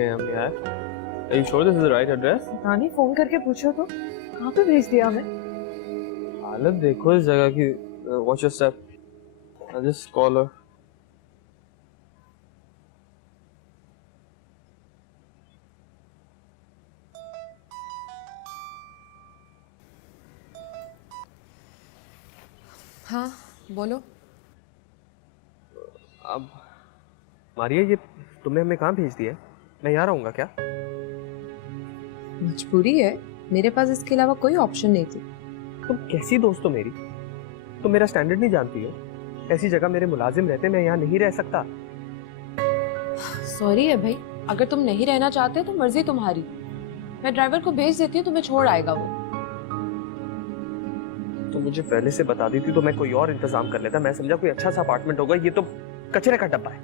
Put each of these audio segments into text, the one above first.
गए हम यार? Are you sure this is the right address? नानी फोन करके पूछो तो कहाँ पे भेज दिया हमें? हालत देखो इस जगह की। Watch your step. I'll just call her. हाँ बोलो। अब मारिया, ये तुमने हमें कहाँ भेज दिया है? मैं यहाँ रहूंगा क्या? मजबूरी है, मेरे पास इसके अलावा कोई ऑप्शन नहीं थी। तुम कैसी दोस्त हो मेरी? तुम मेरा स्टैंडर्ड नहीं जानती हो। ऐसी जगह मेरे मुलाजिम रहते, मैं यहाँ नहीं रह सकता। सॉरी है भाई, अगर तुम नहीं रहना चाहते तो मर्जी तुम्हारी। मैं ड्राइवर को भेज देती हूँ, तुम्हें छोड़ आएगा वो। तो मुझे पहले से बता दी थी तो मैं कोई और इंतजाम कर लेता। मैं समझा कोई अच्छा सा अपार्टमेंट होगा, ये तो कचरे का डब्बा है।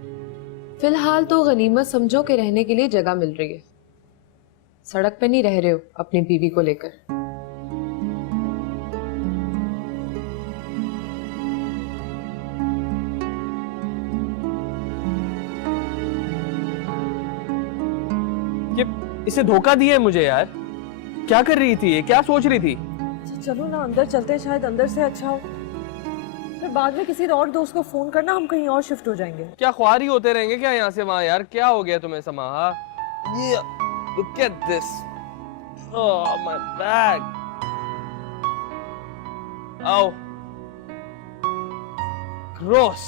फिलहाल तो गनीमत समझो कि रहने के लिए जगह मिल रही है। सड़क पे नहीं रह रहे हो अपनी बीवी को लेकर। ये इसे धोखा दिया है मुझे यार। क्या कर रही थी ये? क्या सोच रही थी? चलो ना अंदर चलते हैं, शायद अंदर से अच्छा हो। फिर बाद में किसी और दोस्त को फोन करना, हम कहीं और शिफ्ट हो जाएंगे। क्या ख्वारी होते रहेंगे क्या यहाँ से वहां यार? क्या हो गया तुम्हें समा? ये look at this. Oh my back. Ow. Gross.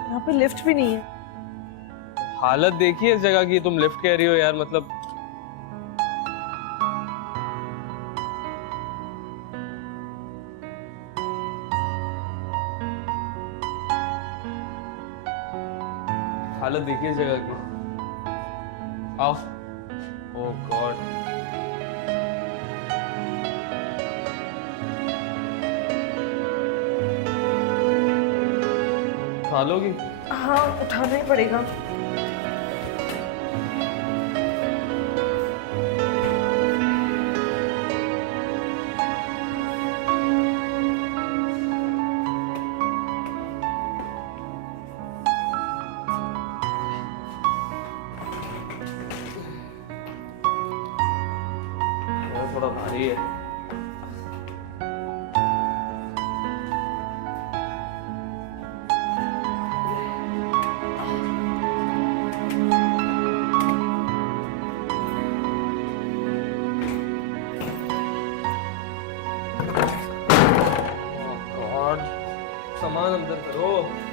यहाँ पे लिफ्ट भी नहीं है। हालत देखिए इस जगह की। तुम लिफ्ट कह रही हो यार, मतलब हालत देखिए इस जगह की। आओ। ओह गॉड। खा लोगी? हाँ उठाना ही पड़ेगा। थोड़ा भारी है। ओह गॉड। सामान अंदर करो।